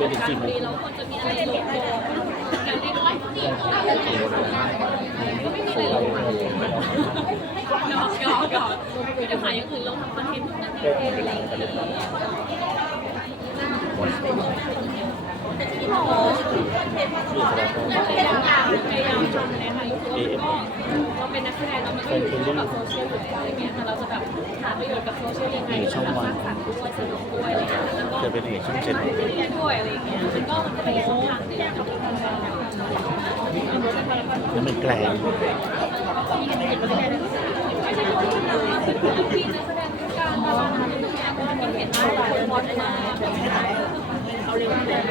กรานต์พอดีเราควรจะมีอะไรลงตัวอย่างน้อยๆนี่ก็ไม่มีอะไรลงหยอกหยอกหยอกคือจะหาอย่างอื่นลงทำคอนเทนต์นั่นเองอะไรอย่างเงี้ยพยายามพยายามทำเลยค่ะรู้สึกว่าก็ เป็นนักแสดงเรามันก็อยู่คู่กับโซเชียลอยู่แล้วอะไรเงี้ยแต่เราจะแบบหาประโยชน์กับโซเชียลยังไงแบบสร้างสรรค์ด้วยสนุกด้วยอะไรเงี้ยแล้วก็จะเป็นเอกช่องเจ็ดด้วยอะไรอย่างเงี้ยมันก็มันก็เป็นช่องทางที่ทำให้คนเราแล้วมันแกลงไม่ใช่คนที่เราเป็นคนที่นักแสดงทุกการดาราทุกอย่างก็เห็นหน้าคนมอาเอาเร็วเลย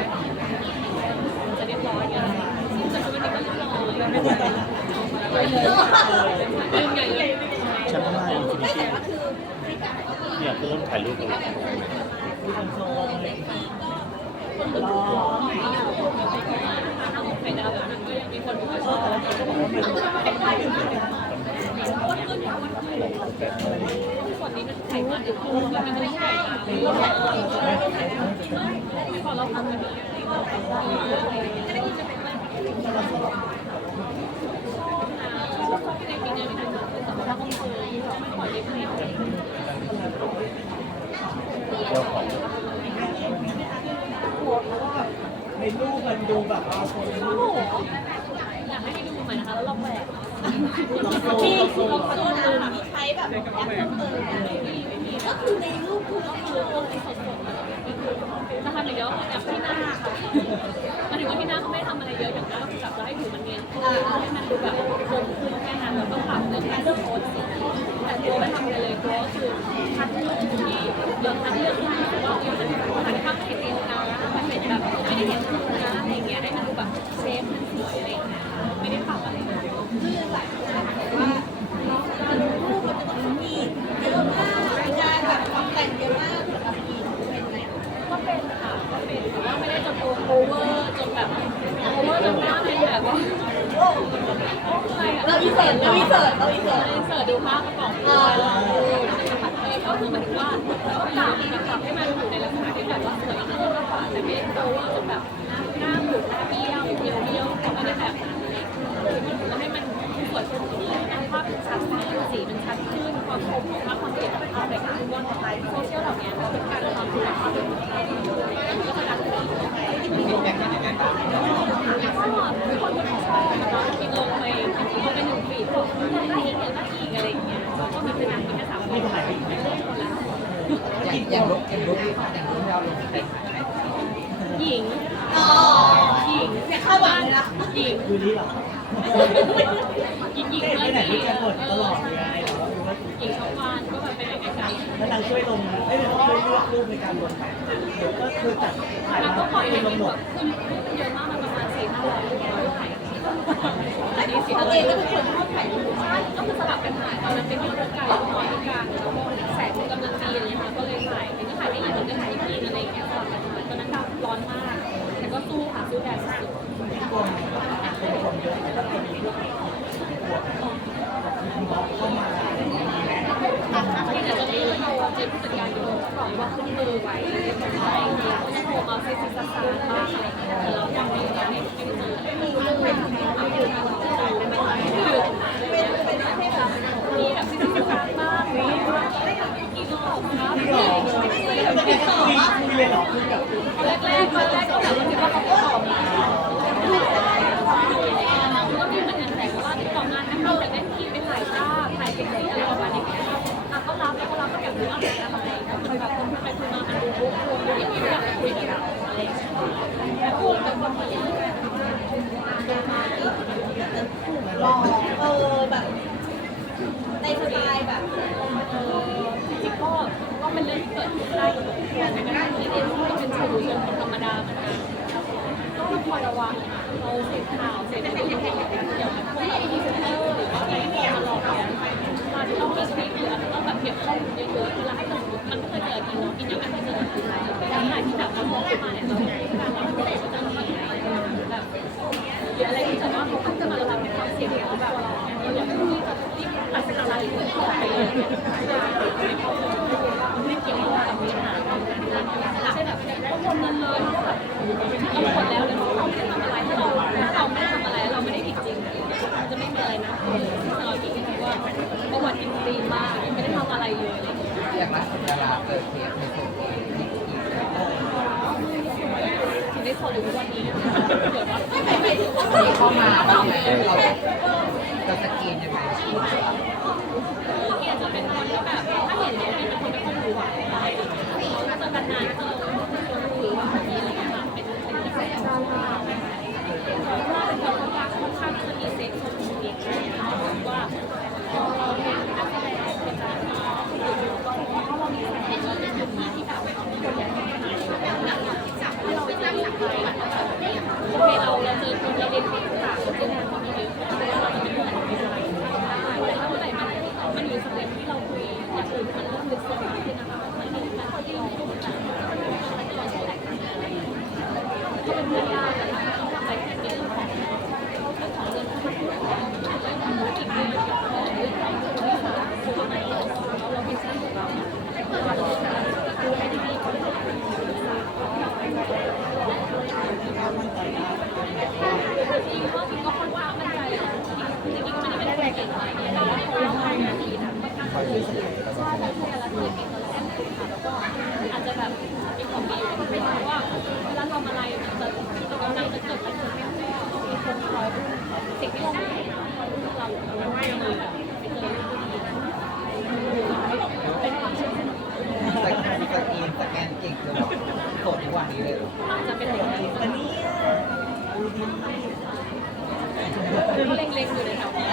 จะเรียบร้อยไงแต่คือวันนี้ก็เรียบร้อย ไปเลยลืมใหญ่เลยชั้นห้าอินฟินิตี้เนี่ยเพิ่มถ่ายรูปกันถ้าของไข่ดาวแบบนั้นก็ยังมีคนที่ชอบคนขึ้นคนขึ้นส่วนนี้มันไข่มันอยู่คู่มันไม่ได้ไข่พอเราทำแบบนี้ช ในรูปมันดูแบบว่าคนโอ้โหอยากให้ดูใหม่นะคะแล้วลองแหวกมีคือเราขอโทษนะมีใช้แบบแอปเพิ่มเติมอะไรก็คือในรูปคือก็คือจะทำอย่างเดียวแอปที่หน้าค่ะมันถึงว่าที่หน้าเขาไม่ทำอะไรเยอะอย่างนั้นก็คือแบบจะให้ผิวมันเนียนให้มันดูแบบ ตัวไม่ทำอะไรเลยตัวก็คือคัดเลือกที่เราคัดเลือกที่ว่าเออมันถ่ายภาพเห็นเองนะมันเป็นแบบไม่ได้เห็นคู่นะอะไรอย่างเงี้ยให้มันดูแบบเชฟมันสวยอะไรอย่างเงี้ย อย่างอย่างรูปอย่างรูปอย่างรูปเราลงไปขายหญิงอ๋อหญิงเนี่ยเข้าบ้านละหญิงดูนี่หรอหญิงหญิงไปไหนด้วยกันหมดตลอดเลยไงแต่ว่าดูว่าหญิงช่องวันก็แบบไปไหนไกลๆแล้วนางช่วยลงเอ้ช่วยเลือกรูปในการลงเดี๋ยวก็คือจัดถ่ายมันมาก็ปล่อยลงหมแบดบขึ้นเยอะมากมันประมาณสี่ห้าร้อยรูปถ่ายแต่นี่สิเราเองก็เป็นคนชอบถ่ายรูปใช่ก็คือสลับกันถ่ายตอนนั้นเป็นเรถไก่นอนที่กล บอกว่าขึ้นมือไว้อะไรอย่างเงี้ยก็จะโทรมาเซ็ตซัสซาบ้างอะไรอย่างเงี้ยแต่เรายังไม่ยังไม่ไม่เจอไม่มีเลยมีแบบซิซิซัสบ้างมีกี่รอบครับพี่หรอไม่ได้คุยคุยเลยหรอคุยกับ อเออแบบในสไตล์แบบเออจริงๆก็ก็เป็นเรื่องที่เกิดขึ้นได้กับทุกคนแต่ก็ที่เรียนรู้เป็นโซลูชันธรรมดาเหมือนกันก็ต้องคอยระวังเราเสพข่าวเสพอะไรที่เกี่ยวกับพวกแบบพรีเซนเตอร์หรือว่าอะไรที่มาหลอกเนี่ยมาที่ต้องมีสติหรือต้องแบบเก็บข้อมูลเยอะๆเวลาให้สมมติมันไม่เคยเจอทีน้องกินยังไม่เคยเจอทีไรแล้วอะไรที่แบบเรามองมาเนี่ยเรา เข้ามาบ้างไหมเราจะสกรีนยังไง สิ่งที่เราไม่เห็นเราเราไม่เลยไปเป็นความเชื่อสกรีนสแกนเก่งเลยโสดทุกวันนี้เลยอาจจะเป็นอย่างนี้อันนี้ดูดีก็เล็งๆอยู่ในแถวนี้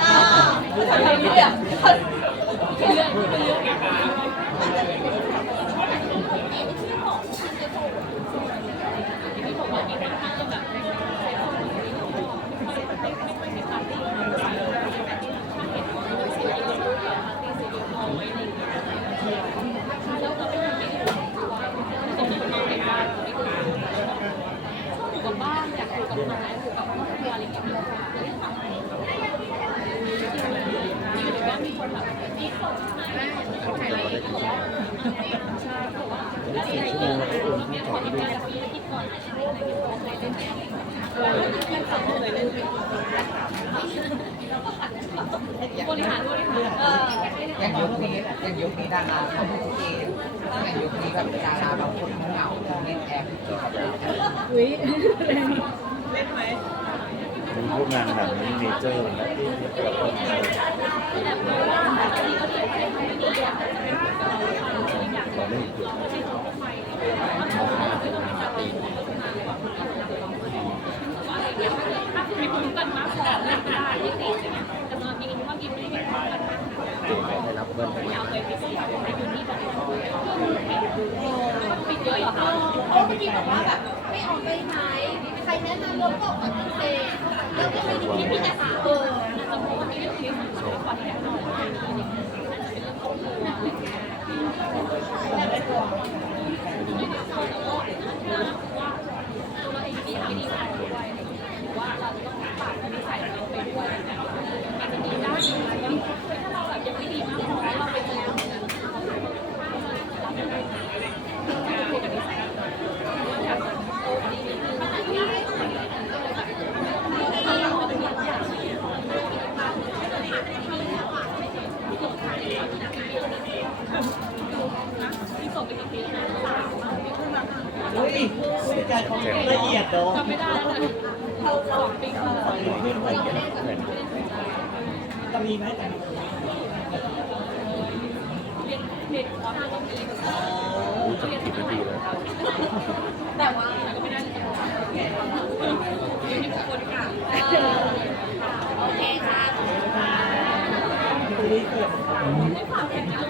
ทำเรื่องเรื่องเรื่องที่ผมว่ามีค่อนข้างจะแบบใช้ข้อมูลที่เราไม่ไม่ไม่ไม่มีการที่ถ้าเห็นว่าเป็นสิ่งที่เรารู้อะที่สิ่งที่เราไม่ได้แล้วเราไม่ทำไม่ได้ตัวคนที่มองเห็นบ้านไม่คือชอบอยู่กับบ้านอยากอยู่กับหมาอยู่กับครอบครัวอะไรอย่างเงี้ยอยู่ในบ้านมีคนแบบมีคนใช่ไหมคนไหนใช่เพราะว่าแล้วมีอะไรเยอะมีคนที่แบบมีที่ก่อนอะไรอะไรที่ก่อนอะไรเล่นเออเล่นสองเลยเล่น บริหารบริหารเอออย่างยุคนี้อย่างยุคนี้ดาราเขาพูดเองอย่างยุคนี้แบบดาราบางคนเขาเหงาเขาเล่นแอปเกี่ยวกับเรามีพวกงานแบบนี้เมเจอร์นะที่เกี่ยวกับคนไทยขอเล่นคือถ้ วันมากพอเล่นได้ไม่ติดแต่ตอนนี้ว่ากินไม่ได้มีภูมิกันมาเก่งได้รับเบิ้ลไปไม่เอาไปพิเศษในพื้นที่แบบปิดเยอะเหรอคะเพราะเมื่อกี้บอกว่าแบบไม่ออกไปไหนใครแนะนำรถก็ปฏิเสธแล้วก็ไม่ได้คิดที่จะหาเอออาจจะเพราะว่ามีเรื่องนี้ของชีวิตความแข็งหน่อยอะไรอย่างเงี้ยน่าจะเป็นเรื่องครอบครัวอะไรอย่างเงี้ยไม่ได้พอแต่ว่าว่าตัวเราเองที่ทำดีมาด้วยว่าเราต้องปรับนิสัยเราไปด้วยอาจจะดีได้แล้วถ้าเราแบบยังไม่ดีมากพอเราไปเจอแล้วรับไม่ได้คุยกับนิสัยว่าอยากจะโตดีนิดนึงที่ส่งไปกี่ปีนะสาม เฮ้ยผู้จัดการเขาละเอียดเนาะ จำไม่ได้แล้วนะเขาสองปีก่อนเหมือนจะมีไหมแต่มีเรียนเด็กขอทางก็มีรู้จักกี่ปีแล้วแต่ว่า